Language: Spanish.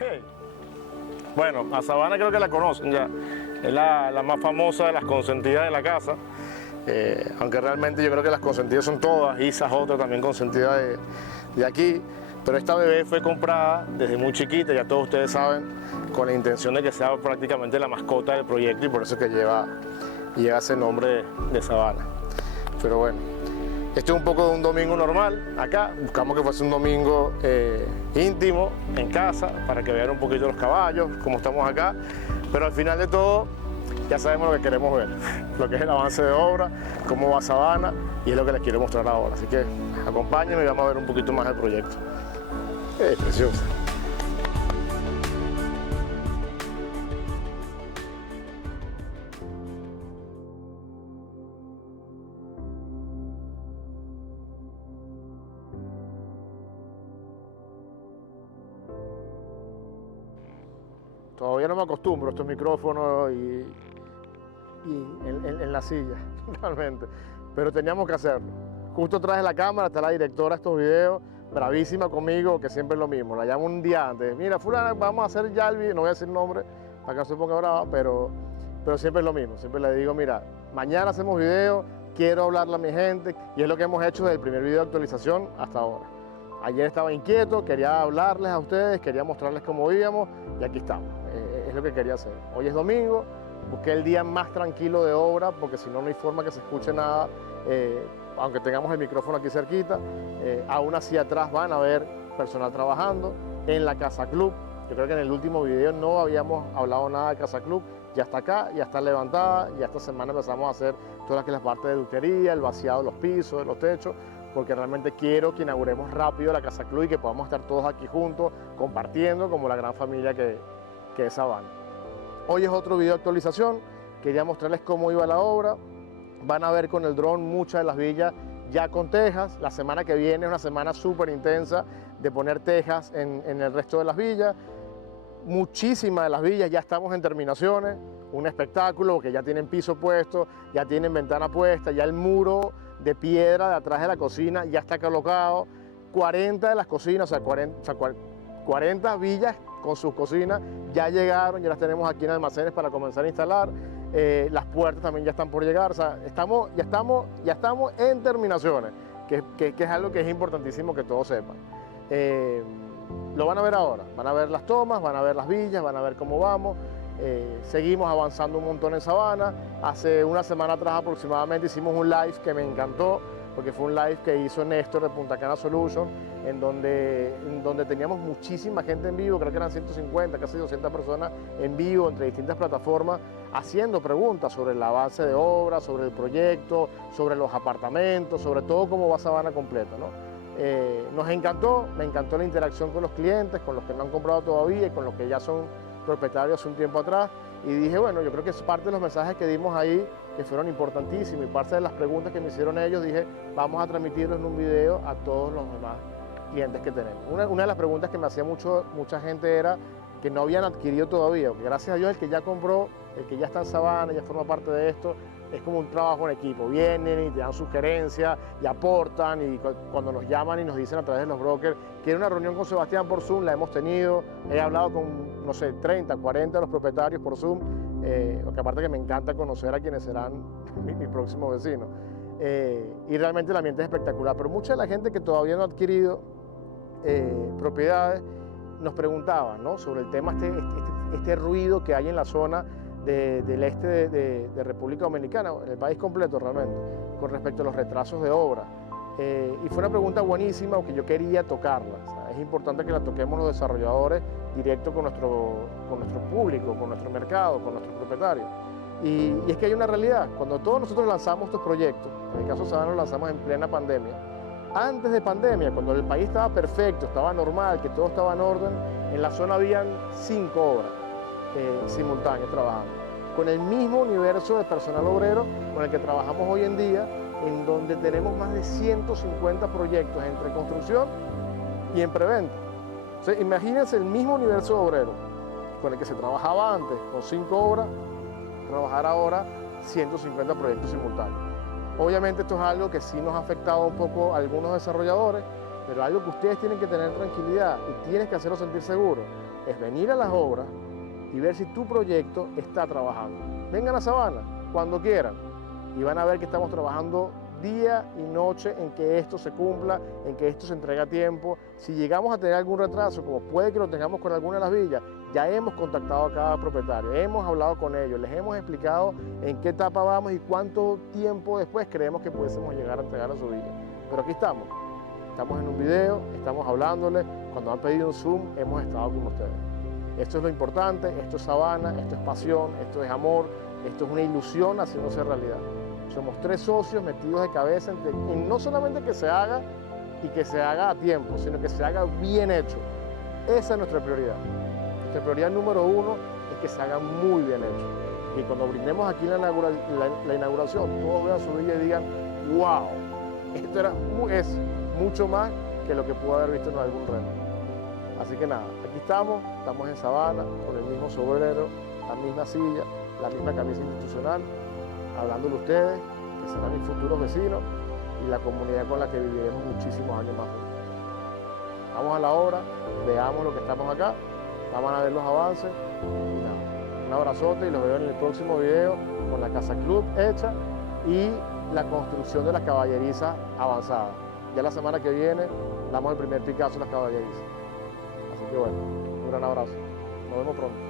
Hey. Bueno, a Sabana creo que la conocen ya. Es la más famosa de las consentidas de la casa. Aunque realmente yo creo que las consentidas son todas. Isa es otra también consentida de aquí. Pero esta bebé fue comprada desde muy chiquita, ya todos ustedes saben, con la intención de que sea prácticamente la mascota del proyecto y por eso que lleva ese nombre de Sabana. Pero bueno, este es un poco de un domingo normal acá. Buscamos que fuese un domingo íntimo, en casa, para que vean un poquito los caballos, cómo estamos acá. Pero al final de todo, ya sabemos lo que queremos ver, lo que es el avance de obra, cómo va Sabana, y es lo que les quiero mostrar ahora. Así que acompáñenme y vamos a ver un poquito más del proyecto. Preciosa. Todavía no me acostumbro a estos micrófonos y en la silla, realmente. Pero teníamos que hacerlo. Justo atrás de la cámara está la directora de estos videos, bravísima conmigo, que siempre es lo mismo. La llamo un día antes. Mira, fulana, vamos a hacer ya el video, no voy a decir nombre para que no se ponga brava, pero siempre es lo mismo. Siempre le digo, mira, mañana hacemos video, quiero hablarle a mi gente, y es lo que hemos hecho desde el primer video de actualización hasta ahora. Ayer estaba inquieto, quería hablarles a ustedes, quería mostrarles cómo íbamos, y aquí estamos. Es lo que quería hacer. Hoy es domingo, busqué el día más tranquilo de obra, porque si no, no hay forma que se escuche nada, aunque tengamos el micrófono aquí cerquita. Aún así atrás van a ver personal trabajando en la Casa Club. Yo creo que en el último video no habíamos hablado nada de Casa Club, ya está acá, ya está levantada, ya esta semana empezamos a hacer todas las partes de ductería, el vaciado de los pisos, de los techos, porque realmente quiero que inauguremos rápido la Casa Club y que podamos estar todos aquí juntos, compartiendo como la gran familia que es Sabana. Hoy es otro video de actualización, quería mostrarles cómo iba la obra. Van a ver con el dron muchas de las villas ya con tejas. La semana que viene es una semana súper intensa de poner tejas en el resto de las villas. Muchísimas de las villas ya estamos en terminaciones, un espectáculo porque ya tienen piso puesto, ya tienen ventana puesta, ya el muro de piedra de atrás de la cocina ya está colocado. 40 de las cocinas, 40 villas con sus cocinas ya llegaron, ya las tenemos aquí en almacenes para comenzar a instalar. Las puertas también ya están por llegar, o sea, ya estamos en terminaciones, que es algo que es importantísimo que todos sepan. Lo van a ver ahora, van a ver las tomas, van a ver las villas, van a ver cómo vamos. Seguimos avanzando un montón en Sabana. Hace una semana atrás aproximadamente hicimos un live que me encantó, porque fue un live que hizo Néstor de Punta Cana Solution, en donde teníamos muchísima gente en vivo, creo que eran 150, casi 200 personas en vivo entre distintas plataformas, haciendo preguntas sobre el avance de obra, sobre el proyecto, sobre los apartamentos, sobre todo cómo va Sabana completa, ¿no? Nos encantó, me encantó la interacción con los clientes, con los que no han comprado todavía y con los que ya son propietarios hace un tiempo atrás, y dije, bueno, yo creo que es parte de los mensajes que dimos ahí, que fueron importantísimos, y parte de las preguntas que me hicieron ellos, dije, vamos a transmitirlo en un video a todos los demás clientes que tenemos. Una de las preguntas que me hacía mucha gente era que no habían adquirido todavía, porque gracias a Dios el que ya compró, el que ya está en Sabana, ya forma parte de esto, es como un trabajo en equipo, vienen y te dan sugerencias y aportan, y cuando nos llaman y nos dicen a través de los brokers, quiero una reunión con Sebastián por Zoom, la hemos tenido, he hablado con, no sé, 30, 40 de los propietarios por Zoom, porque aparte que me encanta conocer a quienes serán mis próximos vecinos, y realmente el ambiente es espectacular, pero mucha de la gente que todavía no ha adquirido propiedades nos preguntaba, ¿no?, sobre el tema, este ruido que hay en la zona del este de República Dominicana, en el país completo realmente, con respecto a los retrasos de obra. Y fue una pregunta buenísima porque yo quería tocarla. O sea, es importante que la toquemos los desarrolladores directo con nuestro público, con nuestro mercado, con nuestros propietarios. Y es que hay una realidad. Cuando todos nosotros lanzamos estos proyectos, en el caso de Sabana lo lanzamos en plena pandemia, antes de pandemia, cuando el país estaba perfecto, estaba normal, que todo estaba en orden, en la zona habían 5 obras simultáneas trabajando, con el mismo universo de personal obrero con el que trabajamos hoy en día, en donde tenemos más de 150 proyectos entre construcción y en preventa. O sea, imagínense el mismo universo obrero con el que se trabajaba antes, con 5 obras, trabajar ahora 150 proyectos simultáneos. Obviamente esto es algo que sí nos ha afectado un poco a algunos desarrolladores, Pero algo que ustedes tienen que tener tranquilidad y tienes que hacerlo sentir seguro es venir a las obras y ver si tu proyecto está trabajando. Vengan a Sabana cuando quieran y van a ver que estamos trabajando día y noche en que esto se cumpla, en que esto se entregue a tiempo. Si llegamos a tener algún retraso, como puede que lo tengamos con alguna de las villas, ya hemos contactado a cada propietario, hemos hablado con ellos, les hemos explicado en qué etapa vamos y cuánto tiempo después creemos que pudiésemos llegar a entregar a su villa. Pero aquí estamos en un video, estamos hablándoles, cuando han pedido un Zoom hemos estado con ustedes. Esto es lo importante, esto es Sabana, esto es pasión, esto es amor, esto es una ilusión haciéndose realidad. Somos 3 socios metidos de cabeza en no solamente que se haga y que se haga a tiempo, sino que se haga bien hecho. Esa es nuestra prioridad. Nuestra prioridad número 1 es que se haga muy bien hecho. Y cuando brindemos aquí la inauguración, todos vean su villa y digan, wow, esto es mucho más que lo que pudo haber visto en algún render. Así que nada, aquí estamos en Sabana, con el mismo sobrero, la misma silla, la misma camisa institucional, hablándole a ustedes, que serán mis futuros vecinos y la comunidad con la que viviremos muchísimos años más juntos. Vamos a la obra, veamos lo que estamos acá, vamos a ver los avances y nada, un abrazote y los veo en el próximo video con la casa club hecha y la construcción de las caballerizas avanzadas. Ya la semana que viene damos el primer Picasso de las caballerizas. Así que bueno, un gran abrazo. Nos vemos pronto.